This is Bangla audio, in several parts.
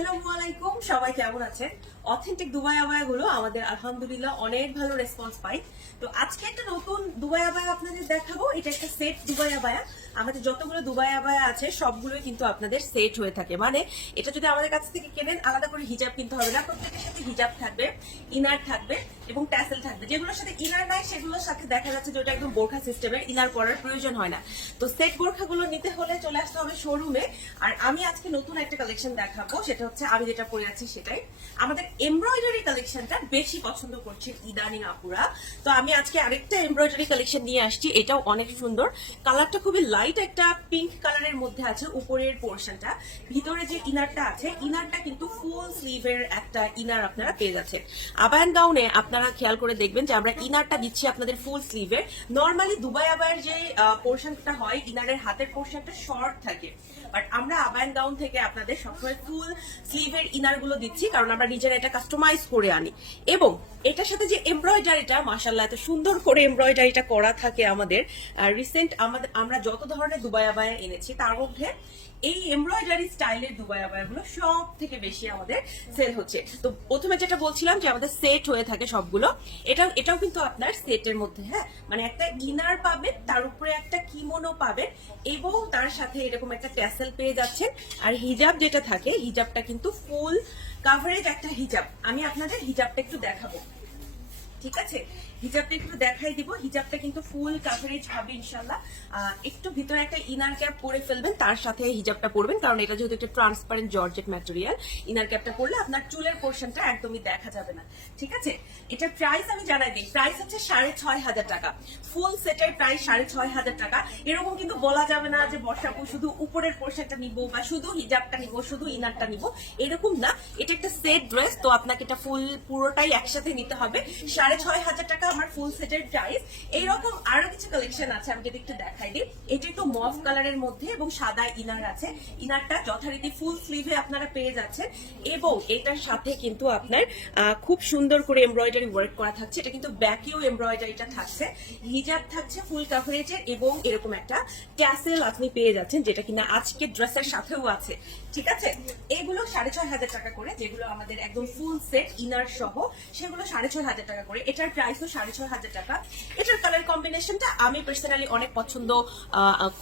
আসসালামু আলাইকুম, সবাই কেমন আছেন? অথেন্টিক দুবাই আবায়াগুলো আমাদের আলহামদুলিল্লাহ অনেক ভালো রেসপন্স পাই। তো আজকে একটা নতুন দুবাই আবায়া আপনাদের দেখাবো। এটা একটা সেট দুবাই আবায়া। আমাদের যতগুলো দুবাই আবায়া আছে সবগুলোই কিন্তু আপনাদের সেট হয়ে থাকে, মানে এটা যদি আমাদের কাছ থেকে কেনেন আলাদা করে হিজাব কিনতে হবে না। প্রত্যেকের সাথে হিজাব থাকবে, ইনার থাকবে এবং ট্যাসেল থাকবে। যেগুলোর সাথে ইনার নাই সেগুলোর সাথে দেখা যাচ্ছে যে ওটা একদম বোরখা সিস্টেমের, ইনার পরার প্রয়োজন হয় না। তো সেট বোরখাগুলো নিতে হলে চলে আসতে হবে শোরুমে। আর আমি আজকে নতুন একটা কালেকশন দেখাবো, সেটা হচ্ছে আমি যেটা পরে আছি সেটাই। আমাদের এমব্রয়ডারি কালেকশনটা বেশি পছন্দ করছে ইদানিং আপুরা। তো আমি আজকে আরেকটা এমব্রয়ডারি কালেকশন নিয়ে আসছি, এটাও অনেক সুন্দর। কালারটা খুবই লাইট একটা পিঙ্ক কালারের মধ্যে আছে উপরের পোর্শনটা। ভিতরে যে ইনারটা আছে, ইনারটা কিন্তু ফুল স্লিভের একটা ইনার আপনারা পেয়ে যাচ্ছেন। আবায়ান গাউনে আপনারা খেয়াল করে দেখবেন যে আমরা ইনারটা দিচ্ছি আপনাদের ফুল স্লিভের। নর্মালি দুবাই আবায়ের যে পোর্শনটা হয়, ইনারের হাতের পোর্শনটা শর্ট থাকে, বাট আমরা আবায়ান গাউন থেকে আপনাদের সবসময় ফুল স্লিভের ইনার গুলো দিচ্ছি, কারণ আমরা নিজেরা এটা কাস্টমাইজ করে আনি। এবং এটার সাথে যে এমব্রয়ডারিটা, মাশাআল্লাহ এত সুন্দর করে এমব্রয়ডারিটা করা থাকে আমাদের। রিসেন্ট আমরা যত ধরনের দুবাই আবায়া এনেছি তার মধ্যে এই এমব্রয়ডারি স্টাইলের দুবাই আবায়াগুলো সব থেকে বেশি আমাদের সেল হচ্ছে। তো প্রথমে যেটা বলছিলাম যে আমাদের সেট হয়ে থাকে সবগুলো, এটাও কিন্তু আপনার সেটের মধ্যে, হ্যাঁ, মানে একটা ইনার পাবেন, তার উপরে একটা কিমোনো পাবেন এবং তার সাথে এরকম একটা ট্যাসেল পেয়ে যাচ্ছেন। আর হিজাব যেটা থাকে, হিজাবটা কিন্তু ফুল কাভারেজ একটা হিজাব। আমি আপনাদের হিজাবটা একটু দেখাবো, ঠিক আছে? হিজাবটা একটু দেখাই দিব। হিজাবটা কিন্তু ফুল কাভারেজ হবে ইনশাল্লাহ। একটু ভিতরে একটা ইনার ক্যাপ পরে ফেলবেন, তার সাথে হিজাবটা পরবেন, কারণ এটা যেহেতু একটা ট্রান্সপারেন্ট জর্জেট ম্যাটেরিয়াল। ইনার ক্যাপটা পরলে আপনার চুলের পোর্শনটা একদমই দেখা যাবে না, ঠিক আছে? এটার প্রাইস আমি জানাই দিই, প্রাইস হচ্ছে 6,500 টাকা। ফুল সেটের প্রাইস 6,500 টাকা। এরকম কিন্তু বলা যাবে না যে বর্ষাপু শুধু উপরের পোর্শনটা নিব বা শুধু হিজাবটা নিব, শুধু ইনারটা নিব, এরকম না। এটা একটা সেট ড্রেস, তো আপনাকে এটা ফুল পুরোটাই একসাথে নিতে হবে। 6,500 টাকা আমার ফুল সেটের প্রাইস। এইরকম আরো কিছু কালেকশন আছে, আমি যদি একটু দেখাই দিই। এটা একটু মভ কালারের মধ্যে এবং সাদা ইনার আছে। ইনারটা যথারীতি ফুল স্লিভে আপনারা পেয়ে যাচ্ছেন এবং এটার সাথে কিন্তু আপনার খুব সুন্দর করে এমব্রয়ডারি ওয়ার্ক করা থাকছে। এটা কিন্তু ব্যাকেও এমব্রয়ডারিটা থাকছে, হিজাব থাকছে ফুল কাভারেজের এবং এরকম একটা ট্যাসেল আপনি পেয়ে যাচ্ছেন, যেটা কিনা আজকে ড্রেসের সাথেও আছে, ঠিক আছে? এগুলো 6,500 টাকা করে, যেগুলো আমাদের একদম ফুল সেট ইনার সহ, সেগুলো 6,500 টাকা করে। এটার প্রাইসও 6,500 টাকা। এটার কালার কম্বিনেশনটা আমি পার্সোনালি অনেক পছন্দ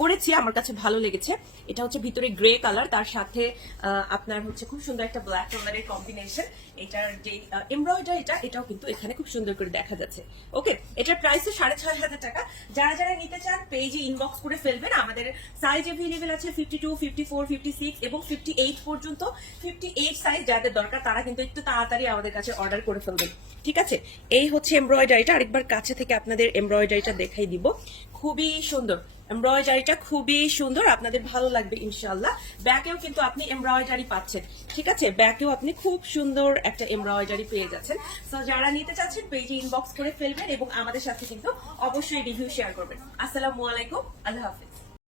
করেছি, আমার কাছে ভালো লেগেছে। এটা হচ্ছে ভিতরে গ্রে কালার, তার সাথে আপনার হচ্ছে খুব সুন্দর একটা ব্ল্যাক কালারের কম্বিনেশন। এটার যে এমব্রয়ডারিটা, এটাও কিন্তু এখানে খুব সুন্দর করে দেখা যাচ্ছে। ওকে, এটার প্রাইসও 6,500 টাকা। যারা যারা নিতে চান পেজে ইনবক্স করে ফেলবেন। আমাদের সাইজ এভেলেবেল আছে 52, 54, 56 এবং 58 পর্যন্ত। 58 সাইজ যাদের দরকার তারা কিন্তু একটু তাড়াতাড়ি আমাদের কাছে অর্ডার করে ফেলবেন, ঠিক আছে? এই হচ্ছে এমব্রয়ডারিটা। আরেকবার কাছে থেকে আপনাদের এমব্রয়ডারিটা দেখাই দিব। খুবই সুন্দর এমব্রয়ডারিটা, খুবই সুন্দর, আপনাদের ভালো লাগবে ইনশাল্লাহ। ব্যাকেও কিন্তু আপনি এমব্রয়ডারি পাচ্ছেন, ঠিক আছে? ব্যাকেও আপনি খুব সুন্দর একটা এমব্রয়ডারি পেয়ে যাচ্ছেন। সো যারা নিতে চাচ্ছেন পেজে ইনবক্স করে ফেলবেন এবং আমাদের সাথে কিন্তু অবশ্যই রিভিউ শেয়ার করবেন। আসসালামু আলাইকুম, আল্লাহ হাফেজ।